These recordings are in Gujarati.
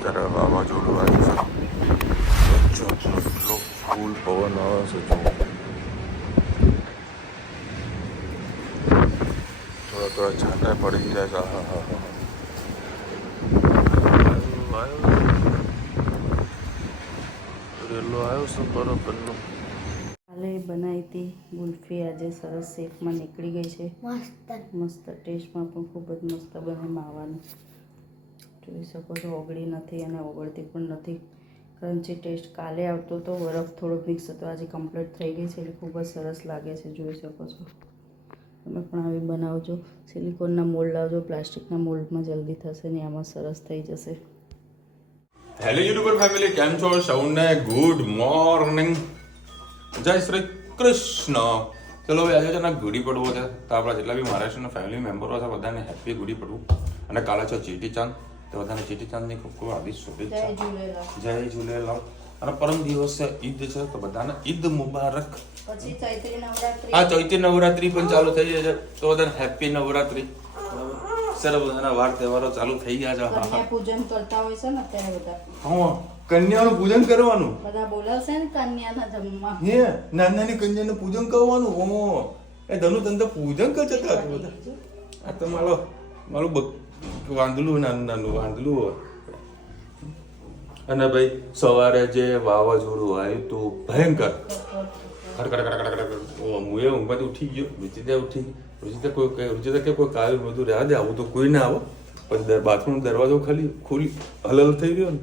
અત્યારે વાવાઝોડું આવ્યું છે. એટલો ફૂલ પવન આવે છે. થોડા થોડા છાંટા પડી જાય છે. હા હા હા રેલો આવ્યો છે બરોબરનો. કાલે બનાવી હતી ગુલ્ફી, આજે સરસ શેપમાં નીકળી ગઈ છે. મસ્ત ટેસ્ટમાં પણ ખૂબ જ મસ્ત બને. માવાનું જોઈ શકો છો, ઓગળી નથી અને ઓગળતી પણ નથી. Crunchy taste. કાલે આવતો તો બરફ થોડો મિક્સ હતો, આજે કમ્પ્લીટ થઈ ગઈ છે એટલે ખૂબ જ સરસ લાગે છે. જોઈ શકો છો. તમે પણ આવી બનાવજો. સિલિકોનના મોલ્ડ લાવજો, પ્લાસ્ટિકના મોલ્ડમાં જલ્દી થશે ને આમાં સરસ થઈ જશે. હેલો યુટ્યુબર ફેમિલી, કેમ છો? સૌને ગુડ મોર્નિંગ, જય શ્રી કૃષ્ણ. ચલો ભાઈ, આજે છે ને ગુડી પડવો છે, તો આપણા જેટલા બી મહારાષ્ટ્રના ફેમિલી મેમ્બરો છે બધાને હેપી ગુડી પડવું. અને કાલે છે ચેટી ચાંદ, તો બધાને ચેટી ચાંદની ખૂબ ખૂબ હાર્દિક શુભેચ્છા. જય ઝૂલેલાલ. અને પરમ દિવસે ઈદ છે, તો બધાને ઈદ મુબારક. પછી ચૈત્રી નવરાત્રી. હા, ચૈત્રી નવરાત્રી પણ ચાલુ થઈ જાય છે, તો બધાને હેપી નવરાત્રી. સરસ, બધાના વાર તહેવારો ચાલુ થઈ ગયા છે. કન્યા પૂજન કરતા હોય છે ને અત્યારે બધા. હા, કન્યાનું પૂજન કરવાનું. બધા બોલાવશે ને કન્યાના જમવા. હે, નાની કન્યાનું પૂજન કરવાનું. ઓ એ ધનુ તંત્ર પૂજન કરતા હતા બધા. આ તો મારું વાંદલું, નાનું વાંદલું હોય. અને ભાઈ સવારે જે વાવાઝોડું આવ્યું તું ભયંકર, હું એ ઊંઘમાંથી ઉઠી ગયો. રૂચિતા ઉઠી. રૂચિતા કે કોઈ કાવ્યું બધું રહ્યા દે, આવું તો કોઈ ના આવો. પછી બાથરૂમ દરવાજો ખોલી હલલ થઈ ગયો ને,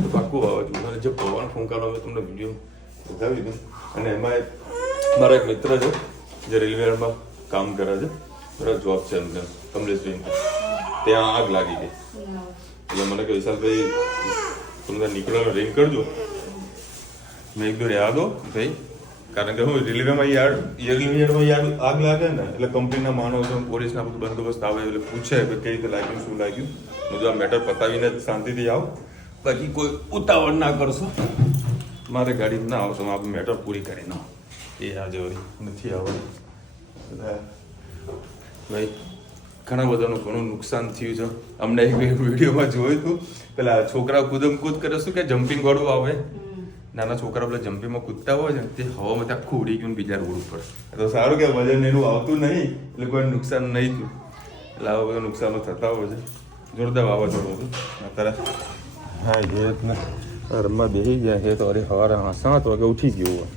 તો પાકું વાવાઝોડું. અને જે પવન ફૂંકાનો અમે તમને વિડીયો બતાવી દીધું. અને એમાં મારા એક મિત્ર છે જે રેલવેમાં કામ કરે છે, બરાબર, જોબ છે એમને કમલેશભાઈ. ત્યાં આગ લાગી ગઈ. એટલે મને કે વિશાલભાઈ તમને નીકળવાનો રેન કરજો. મેં એકદમ રહ્યા દો ભાઈ, કારણ કે હું રેલવેમાં આગ લાગે ને એટલે કંપનીના માણસો, પોલીસના બધું બંદોબસ્ત આવે એટલે પૂછે કે કઈ રીતે લાગ્યું, શું લાગ્યું. બધું આ મેટર પતાવીને શાંતિથી આવો, બાકી કોઈ ઉતાવળ ના કરશો. મારે ગાડી ના આવશો, આપણે મેટર પૂરી કરી નાખો. એ આજે નથી આવવાનું. ભાઈ ઘણા બધાનું ઘણું નુકસાન થયું છે. અમને એક વિડીયોમાં જોયું હતું, પેલા છોકરા કૂદમ કૂદ કરે, શું કે જમ્પિંગ વાળું આવે. નાના છોકરા પેલા જમ્પિંગમાં કૂદતા હોય ને, તે હવામાં ત્યાં આખું ઉડી ગયું, બીજા રોડ ઉપર. તો સારું કે વજન એનું આવતું નહીં એટલે કોઈ નુકસાન નહીં થયું. એટલે આવા બધા નુકસાનો થતા હોય છે. જોરદાર વાવાઝોડું હતું અત્યારે. હા, એ જ ને રમવા બેસી ગયા છે તો અરે સવારે 7 વાગે ઉઠી ગયું હોય.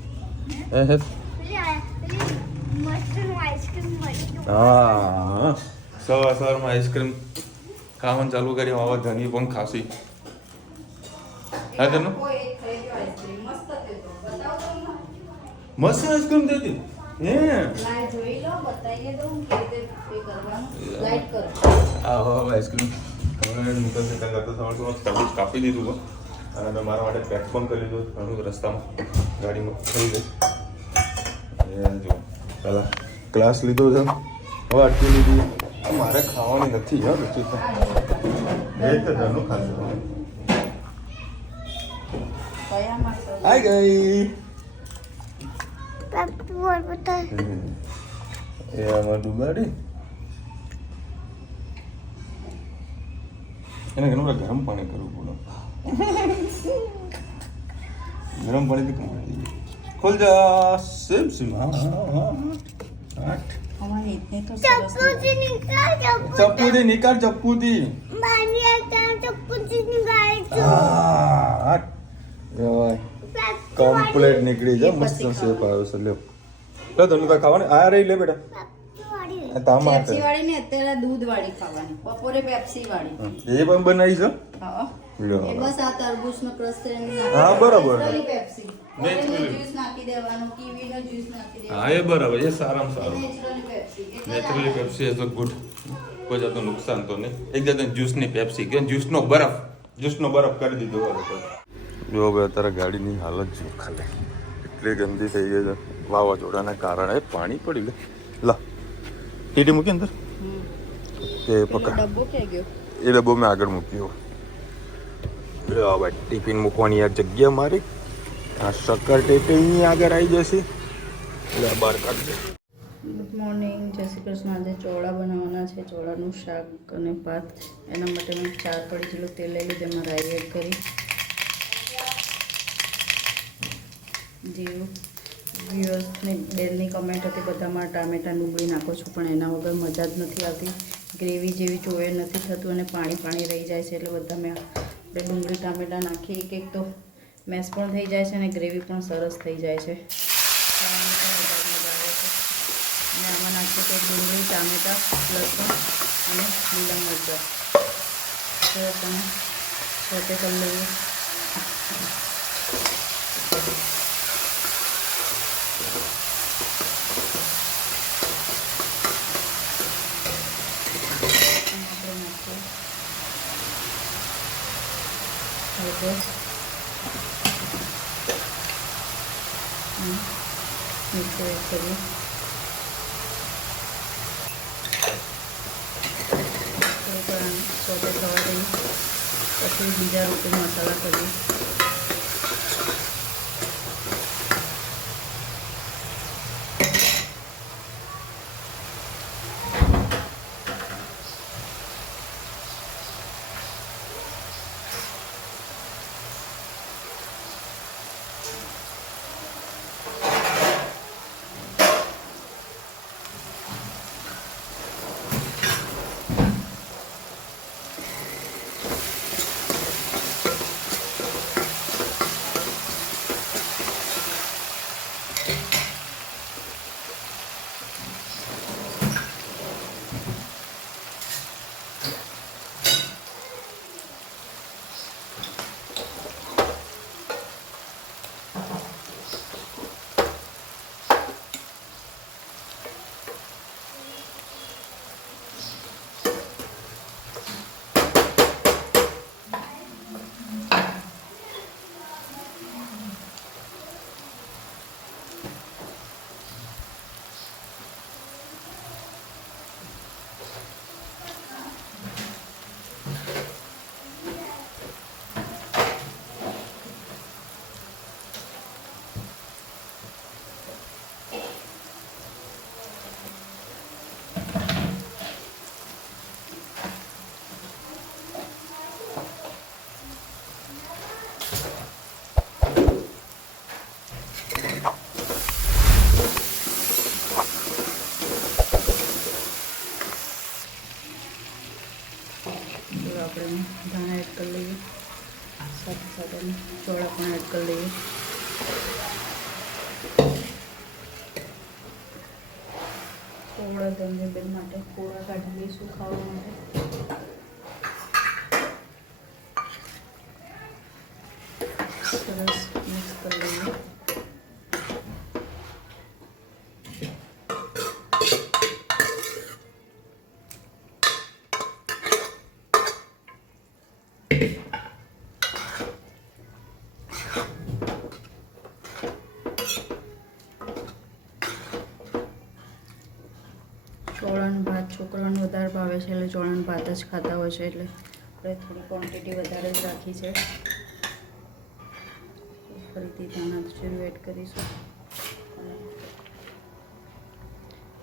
હા, સવારમાં આઈસ્ક્રીમ ખાવાનું ચાલુ કરી. હવે ધની પણ ખાસી. હા, તેનું મસ્ત આઈસ્ક્રીમ દેતી. હે, જોઈ લો, બતાવીએ દઉં કે કરવાનું. લાઈટ કરો. આ આઈસ્ક્રીમ નીકળશે ત્યાં કરતા તરબૂચ કાપી દીધું હોય. અને મેં મારા માટે પેક પણ કરી દીધું. ઘણું રસ્તામાં ગાડીમાં થઈ ગઈ. એ જો પહેલાં ક્લાસ લીધો છે, હવે આટલી લીધી. મારે ખાવાની નથી. યાર રૂચિતા એ તો ઘરનું ખાધું. આઈ ગઈ. એ આમાં ડુબાડી એને ઘણું ગરમ પાણી કરવું પડે. ગરમ પાણી થી ખોલ જા. Same same. ચપ્પુથી નિકાળ. ચપ્પુથી કમ્પ્લેટ નીકળી જાય. મસ્ત શેપ આવ્યો છે. લ્યો તને તો ખાવાની આ રહી. લે બેટા, પેપ્સી વાળી ને અત્યારે દૂધ વાળી ખાવાની, બપોરે પેપ્સી વાળી. એ પણ બનાવી છે. હા, એ બસ આ તરબૂચનો ક્રશ કરીને હા, બરાબર. પેપ્સી જ્યુસ નાખી દેવાનું, કીવીનો જ્યુસ નાખી દેવાનું. હા, એ બરાબર. એ સારામાં સારું. Naturally Pepsi. Naturally Pepsi is good. કોઈ જાતનું નુકસાન તો નહીં. એક જાતની જ્યુસની પેપ્સી કે જ્યુસનો બરફ કરી દીધો. જો ભાઈ અત્યારે ગાડીની હાલત જો ખાલી એટલી ગંદી થઈ ગઈ છે વાવાઝોડાના કારણે. પાણી પડી લા ટીટી મૂકી અંદર કે પકડ. ડબ્બો ક્યાં ગયો? એ ડબ્બો મેં આગળ મૂક્યો. ભાઈ ટિફિન મૂકવાની યાર જગ્યા મારી. આ શક્કર ટેટી આગળ આવી જશે એટલે બહાર કાઢી દે. ગુડ મોર્નિંગ, જય શ્રી કૃષ્ણ. આજે ચોળા બનાવવાના છે, ચોળાનું શાક અને ભાત. એના માટે મેં 4 કળી જેટલું તેલ લઈ લીધું, એમાં રાઈ એડ કરી, જીરું. વ્યુઅર્સની બેનની કમેન્ટ હતી બધામાં ટામેટાં ડુંગળી નાખો છો, પણ એના વગર મજા જ નથી આવતી. ગ્રેવી જેવી જોઈએ નથી થતું અને પાણી રહી જાય છે, એટલે બધા મેં આપણે ડુંગળી ટામેટાં નાખી એક તો મેશ પણ થઈ જાય છે અને ગ્રેવી પણ સરસ થઈ જાય છે. અને આમાં નાખીએ તો ડુંગળી ટામેટાં લસણ અને લીલા મરચાં સરસ અને સોતે કરી લઈએ. હળદર મીઠું એડ કરીએ. સોતે થવા દઈએ, પછી બીજા રૂપે મસાલા કરીએ. આપણે ધાણા એડ કરી લઈએ, સાથે સાથે ચોળા પણ એડ કરી લઈએ. કોળા ધનિયા માટે કોળા કાઢી લઈશું ખાવા માટે. સરસ મિક્સ કરી લઈએ. ચોળાનો ભાત છોકરાઓને વધારે ભાવે છે, એટલે ચોળાનો ભાત જ ખાતા હોય છે, એટલે આપણે થોડી ક્વોન્ટિટી વધારે જ રાખી છે. ફરીથી ધાણા જીરું એડ કરીશું.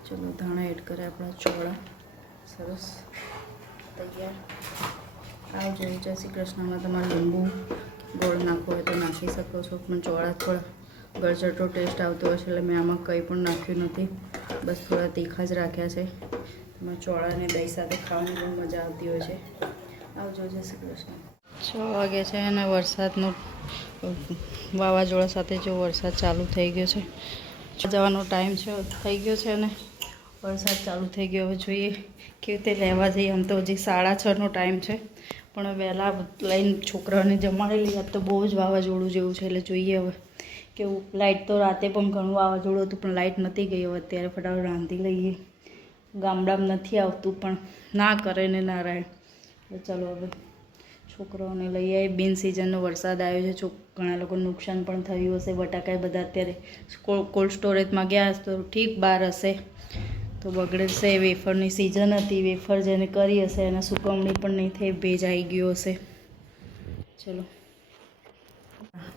ચલો ધાણા એડ કરે આપણા ચોળા સરસ તૈયાર. આવજો. જય શ્રી કૃષ્ણમાં તમારે લીંબુ ગોળ નાખવો હોય તો નાખી શકો છો, પણ ચોળા થોડા ગળચટો ટેસ્ટ આવતો હોય છે, એટલે મેં આમાં કંઈ પણ નાખ્યું નથી, બસ થોડા તીખા જ રાખ્યા છે. એમાં ચોળાને દહીં સાથે ખાવાની બહુ મજા આવતી હોય છે. આવજો. જય શ્રી કૃષ્ણ. 6 વાગે છે અને વરસાદનો વાવાઝોડા સાથે જો વરસાદ ચાલુ થઈ ગયો છે. જવાનો ટાઈમ છે થઈ ગયો છે અને વરસાદ ચાલુ થઈ ગયો. હવે જોઈએ કેવી રીતે લેવા જઈએ. આમ તો હજી 6:30નો ટાઈમ છે, પણ વહેલા લઈને છોકરાઓને જમાડી લઈએ. તો બહુ જ વાવાઝોડું જેવું છે, એટલે જોઈએ હવે કેવું. લાઇટ તો રાતે પણ ઘણું વાવાઝોડું હતું, પણ લાઇટ નથી ગઈ. હવે અત્યારે ફટાફટ રાંધી લઈએ. ગામડામાં નથી આવતું, પણ ના કરે ને ના રહે. ચાલો હવે છોકરાઓને લઈ આવી. બિન સિઝનનો વરસાદ આવ્યો છે, ઘણા લોકોને નુકસાન પણ થયું હશે. બટાકા બધા અત્યારે કોલ્ડ સ્ટોરેજમાં ગયા તો ઠીક બહાર હશે તો બગડશે. વેફરની સિઝન હતી, વેફર જેને કરી હશે એને સુકવણી પણ નહીં થઈ, ભેજ આવી ગયો હશે. ચલો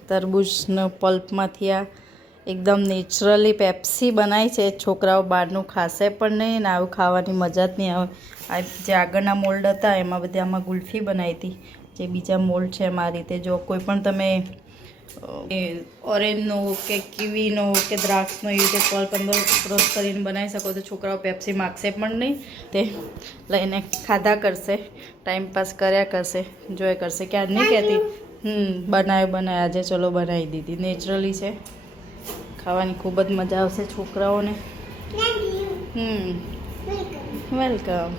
તરબૂચનો પલ્પમાંથી આ એકદમ નેચરલી પેપ્સી બનાવી છે. છોકરાઓ બહારનું ખાશે પણ નહીં ને આવું ખાવાની મજા જ નહીં આવે. આ જે આગળના મોલ્ડ હતા એમાં બધી આમાં ગુલ્ફી બનાવી હતી. જે બીજા મોલ્ડ છે એમાં આ રીતે જો કોઈ પણ તમે ઓરેન્જનો કે કીવીનો કે દ્રાક્ષનો એવી રીતે 12-15 ક્રોસ કરીને બનાવી શકો તો છોકરાઓ પેપ્સી માગશે પણ નહીં. તે લઈને ખાધા કરશે, ટાઈમ પાસ કર્યા કરશે, જોયા કરશે કે આ નહીં કહેતી બનાવે આજે ચલો બનાવી દીધી. નેચરલી છે, ખાવાની ખૂબ જ મજા આવશે છોકરાઓને. વેલકમ.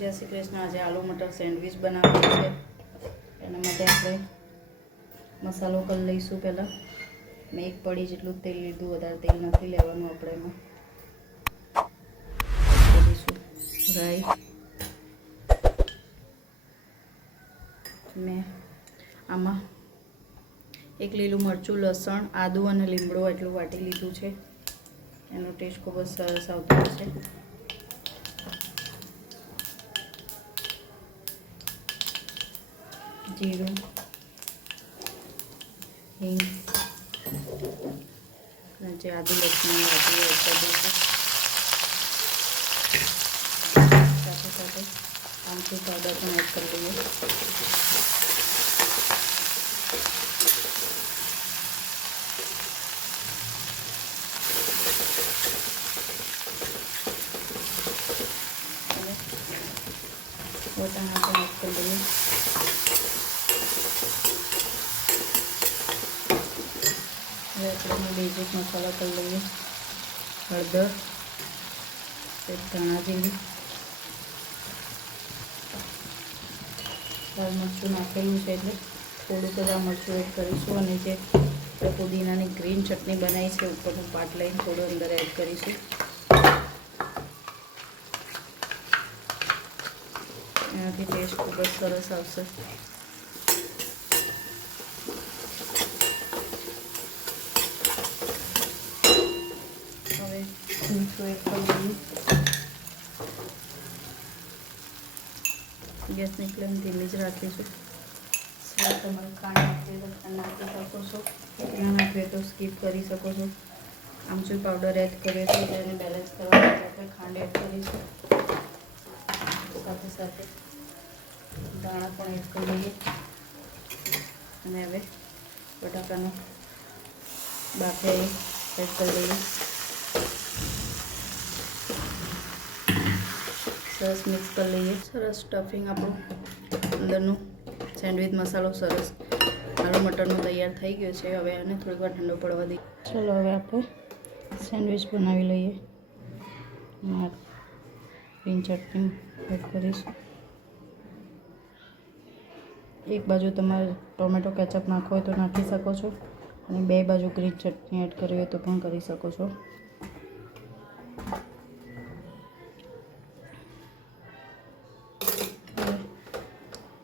જય શ્રી કૃષ્ણ. આજે આલુ મટર સેન્ડવિચ બનાવવાનું છે. એના માટે આપણે મસાલો કરી લઈશું. પહેલાં મેં 1 પડી જેટલું તેલ લીધું, વધારે તેલ નથી લેવાનું આપણે. એમાં રાઈ, મેં આમાં 1 લીલું મરચું, લસણ, આદું અને લીમડો એટલું વાટી લીધું છે. એનો ટેસ્ટ ખૂબ જ સરસ આવતો છે. જીરું, હિંગ અને જે આદુ લસણ વાટી એડ કરી દઈશું. સાથે સાથે આમચૂર પાવડર પણ એડ કરી દઈએ. વટાણા પણ એડ કરી દઈએ. હવે આપણે બેઝિક મસાલા કરી લઈએ. હળદર, ધાણા જીરું, લાલ મરચું નાખેલું છે એટલે થોડુંક જ આ મરચું એડ કરીશું. અને જે પુદીનાની ગ્રીન ચટણી બનાવી છે ઉપરનું પાટ લઈને થોડું અંદર એડ કરીશું. એનાથી ટેસ્ટ ખૂબ જ સરસ આવશે. હવે મીઠું એડ કરી દઈએ. ગેસની ફ્લેમ ધીમી જ રાખીશું. તમારે ખાંડ નાખવી તો ખાંડ નાખી શકો છો, ના નાખવી તો સ્કીપ કરી શકો છો. આમચૂર પાવડર એડ કરીએ તો તેને બેલેન્સ કરવા માટે આપણે ખાંડ એડ કરીશું. સાથે સાથે દાણા પણ એડ કરી દઈએ. અને હવે બટાકાનો બાફે એડ કરી દઈએ. સરસ મિક્સ કરી લઈએ. સરસ સ્ટફિંગ આપણું અંદરનું સેન્ડવિચ મસાલો સરસ આલુ મટરનો તૈયાર થઈ ગયો છે. હવે આને થોડીક વાર ઠંડો પડવા દઈએ. ચલો હવે આપણે સેન્ડવિચ બનાવી લઈએ. ગ્રીન ચટણી એડ કરીશું. એક બાજુ તમારે ટોમેટો કેચઅપ નાખવો હોય તો નાખી શકો છો, અને 2 બાજુ ગ્રીન ચટણી એડ કરવી હોય તો પણ કરી શકો છો.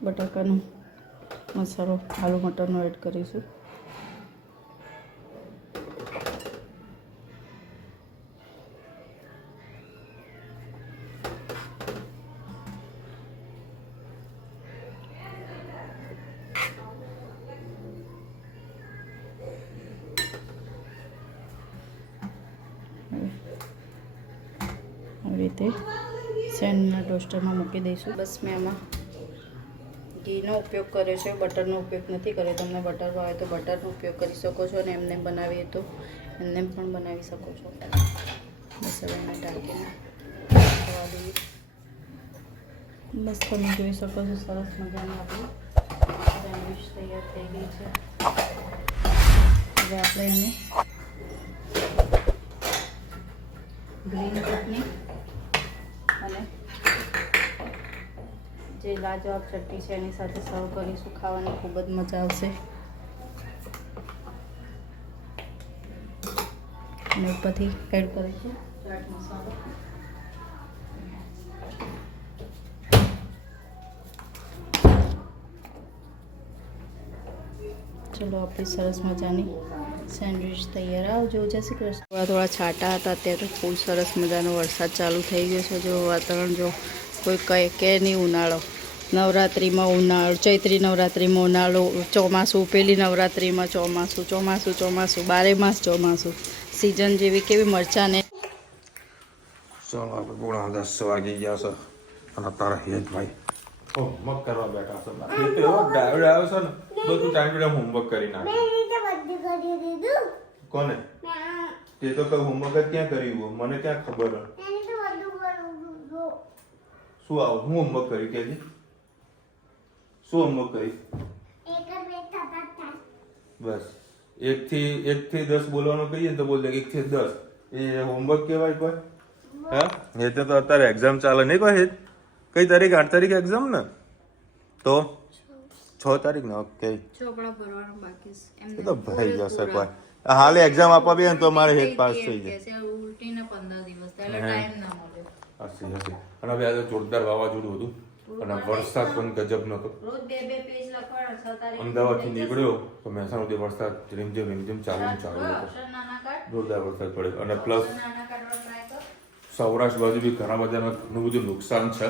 બટાકાનો મસાલો આલુ મટરનો એડ કરીશું. રીતે સેન્ડના ટોસ્ટરમાં મૂકી દઈશું. બસ મેં આમાં ઘીનો ઉપયોગ કર્યો છે, બટરનો ઉપયોગ નથી કર્યો. તમને બટર ભાવે તો બટરનો ઉપયોગ કરી શકો છો અને એમને બનાવીએ તો એમને પણ બનાવી શકો છો. બસ હવે એને ઢાંકીને થવા દઈએ. બસ તમે જોઈ શકો છો સરસ મજાની આપણી સેન્ડવિચ તૈયાર થઈ ગઈ છે. હવે આપણે એને ગ્રીન ચટણી અને જે લાજવાબ ચટણી છે એની સાથે સર્વ કરીશું. ખાવાની ખૂબ જ મજા આવશે. અને ઉપરથી એડ કરીશું ચાટ મસાલો. ચલો આપણી સરસ મજાની સેન્ડવિચ તૈયાર. આવજો. જય શ્રી કૃષ્ણ. થોડા છાંટા હતા, અત્યારે તો ફૂલ સરસ મજાનો વરસાદ ચાલુ થઈ ગયો છે. જો વાતાવરણ જો કોઈ કહે કે નહીં ઉનાળો, નવરાત્રિમાં ઉનાળો, ચૈત્રી નવરાત્રિમાં ઉનાળો, ચોમાસું, પેલી નવરાત્રિમાં ચોમાસું, ચોમાસું ચોમાસું, 12 માસ ચોમાસું. સિઝન જેવી કેવી મરચાં ને. ચાલો આપણે પોણા 10 વાગી ગયા છે અને તારા હેતભાઈ હોમવર્ક કરવા બેઠા છે. એ તો એવો ડાયોડ આવ્યો છે ને, બધું ટાઈમ ટુ ટાઈમ હોમવર્ક કરી નાખે. કોને? તે તો કઈ હોમવર્ક જ ક્યાં કર્યું? મને ક્યાં ખબર હોય? શું આવું? હું હોમવર્ક કર્યું કે શું હોમવર્ક કર્યું? બસ 1 થી 10 બોલવાનું કહીએ તો બોલ દે 1 થી 10. એ હોમવર્ક કહેવાય કોઈ? હા, એ તો અત્યારે એક્ઝામ ચાલે નહીં કોઈ? કઈ તારીખ? 8 તારીખે એક્ઝામ ને? તો 6 તારીખ ને? ઓકે, ચોપડા ભરવાનું બાકી છે. તો ભરાઈ જશે કોઈ. હાલે એક્ઝામ આપવા બે તો મારે હેત પાસ થઈ જાય. ઉલટીને 15 દિવસ એટલે ટાઈમ ના મળે. હસી અને હવે આજે જોરદાર વાવાઝોડું હતું અને વરસાદ પણ ગજબ નતો. રોજ 2 પેજ લખવાના. 6 તારીખ અમદાવાદથી નીકળ્યો તો મહેસાણા સુધી વરસાદ રીમઝીમ ચાલુ હતો. જોરદાર વરસાદ પડ્યો અને પ્લસ સૌરાષ્ટ્ર બાજુ બી ઘણા બધાનું ઘણું બધું નુકસાન છે.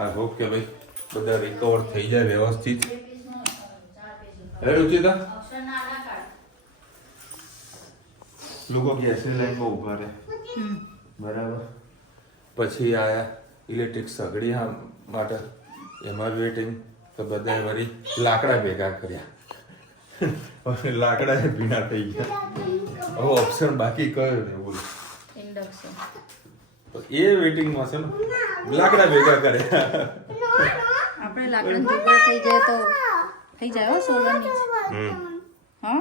આઈ હોપ કે ભાઈ બધા રિકવર થઈ જાય વ્યવસ્થિત. હે રુચિતા, લોકો ગેસની લાઈનમાં ઊભા રહે, બરાબર. પછી આયા ઇલેક્ટ્રિક સગડી માટે, એમાં વેટિંગ. તો બધા વળી લાકડા ભેગા કર્યા. લાકડા ભીના થઈ ગયા. હવે ઓપ્શન બાકી કયો ને બોલ. ઇન્ડક્શન તો એ વેઇટિંગમાં છે ને લાકડા ભેગા કરે. આપણે લાકડાનું જુગાડ થઈ જાય તો થઈ જાય હો સોલરની હા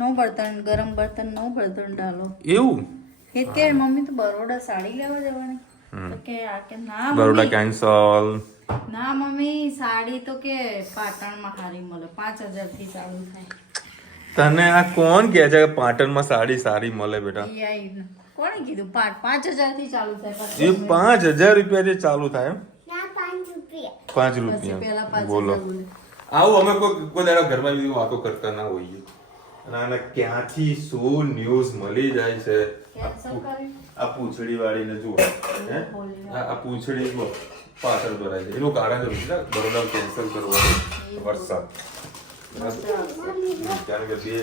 નો બર્તન ગરમ બર્તન નો બર્તન ડાલો એવું એ કે મમ્મી તો બરોડા સાડી લેવા જવાની તો કે આ કે ના બરોડા કેન્સલ. ના મમ્મી સાડી તો કે પાટણમાં હારી મળે 5000 થી ચાલુ થાય. તને આ કોણ કહે છે કે પાટણમાં સાડી સારી મળે બેટા? કોણે કીધું 5000 થી ચાલુ થાય? એ 5000 રૂપિયાથી ચાલુ થાય એમ? 5 રૂપિયા પેલા બોલો. આવું અમે કોઈ દાડા ઘરમાં બી વાતો કરતા ના હોઈએ. અને આને ક્યાંથી શું ન્યૂઝ મળી જાય છે. આ પૂંછડી વાળીને જુઓ આ પૂંછડી જુઓ પાછળ ભરાય છે એનું કારણ છે બરોડા કેન્સલ કરવાનું વરસાદ. કારણ કે 2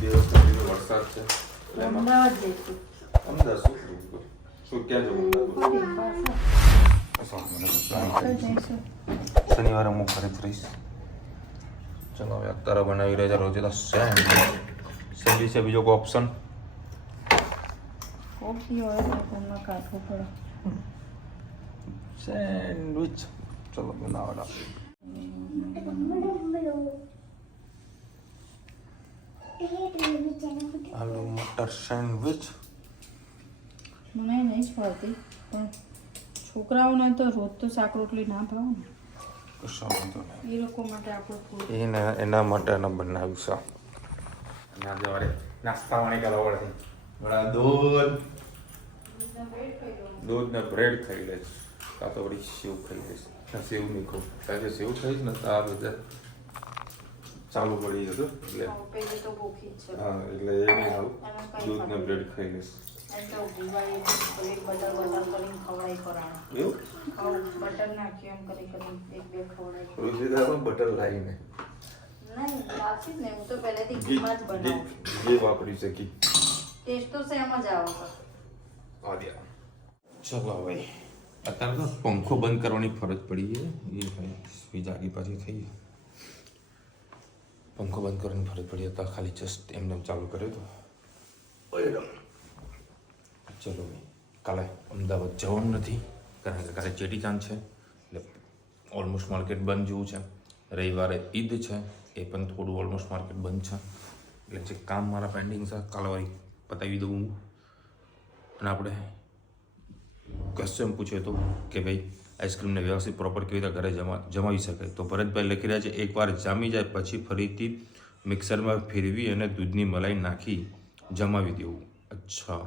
દિવસ સુધી વરસાદ છે અમદાવાદ શું ક્યાં જવું શનિવારે હું ઘરે જ રહીશ. ચલો હવે અત્યારે બનાવી રહ્યા છે રોજેલા સેન્ડવિચ છે. બીજો કોઈ ઓપ્શન? સેન્ડવિચ ચલો બનાવડા. આલુ મટર સેન્ડવિચ મને નહીં જ ભાવતી પણ છોકરાઓને તો રોજ તો શાક રોટલી ના ભાવે ને કશો વાંધો નહીં. એ લોકો માટે આપણું ફૂડ એના માટે બનાવ્યું છે. અને આજે મારે નાસ્તા પાણી કરવા પડે. બડા દૂધ ને બ્રેડ ખાઈ લઈશ કાં તો વળી સેવ ખાઈ લઈશ. સેવ નહીં ખાઉં કારણ કે સેવ ખાઈશ ને તો આ બધા ચાલુ પડી જતું એટલે હા એટલે એ નહીં ખાવું. દૂધ ને બ્રેડ ખાઈ લઈશ. બટર નાખ્યું એમ કરી કરી 1-2 ખવડાવી રોજ બટર લાવીને નહીં લાગશે જ ને હું તો પહેલેથી ઘીમાં જ બનાવું જે વાપરી શકી ટેસ્ટ તો સેમ જ આવે આદ્યા ચલો ભાઈ અત્યારે તો પંખો બંધ કરવાની ફરજ પડી છે એ ભાઈ સ્વીચ આગી પાછી થઈ પંખો બંધ કરવાની ફરજ પડી હતા ખાલી જસ્ટ એમને ચાલુ કર્યો તો ચલો ભાઈ કાલે અમદાવાદ જવાનું નથી કારણ કે કાલે ચેટીચાંદ છે એટલે ઓલમોસ્ટ માર્કેટ બંધ જેવું છે રવિવારે ઈદ છે એ પણ થોડું ઓલમોસ્ટ માર્કેટ બંધ છે એટલે જે કામ મારા પેન્ડિંગ છે કાલે વાળી પતાવી દઉં અને આપણે ક્વેશ્ચન પૂછ્યો હતો કે ભાઈ આઈસ્ક્રીમને વ્યવસ્થિત પ્રોપર કેવી રીતે ઘરે જમાવી શકાય તો ભરતભાઈ લખી રહ્યા છે એકવાર જામી જાય પછી ફરીથી મિક્સરમાં ફેરવી અને દૂધની મલાઈ નાખી જમાવી દેવું અચ્છા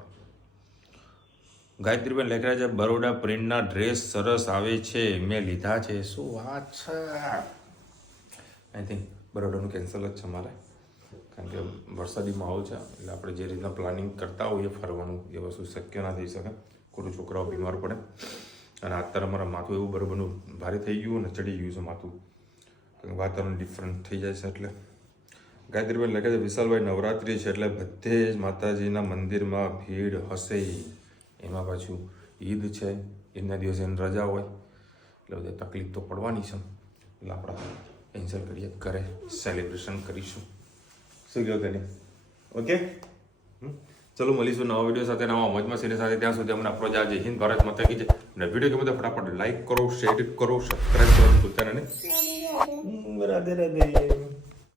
ગાયત્રીબેન લખી રહ્યા છે બરોડા પ્રિન્ટના ડ્રેસ સરસ આવે છે મેં લીધા છે શું વાત છે આઈ થિંક બરોડાનું કેન્સલ જ છે મારે કારણ કે વરસાદી માહોલ છે એટલે આપણે જે રીતના પ્લાનિંગ કરતા હોઈએ ફરવાનું એ વસ્તુ શક્ય ના થઈ શકે ખોટું છોકરાઓ બીમાર પડે અને અત્યારે અમારા માથું એવું બરોબરનું ભારે થઈ ગયું અને ચડી ગયું છે માથું કારણ કે વાતાવરણ ડિફરન્ટ થઈ જાય છે એટલે ગાયત્રીબેન લખે છે વિશાલભાઈ નવરાત્રિ છે એટલે બધે જ માતાજીના મંદિરમાં ભીડ હશે એમાં પાછું ઈદ છે ઈદના દિવસે એની રજા હોય એટલે બધે તકલીફ તો પડવાની છે એટલે આપણે કેન્સલ કરીએ ઘરે સેલિબ્રેશન કરીશું શું કહો તેને ઓકે ચલો મળીશું નવા વિડીયો સાથે નવા મોજમાં સીને સાથે ત્યાં સુધી અમને આપણો જય હિન્દ ભારત માતા કી જય અને વિડીયો ગમે તો ફટાફટ લાઈક કરો શેર કરો સબસ્ક્રાઈબ કરવાનું ભૂલતા નહીં રાધે રાધે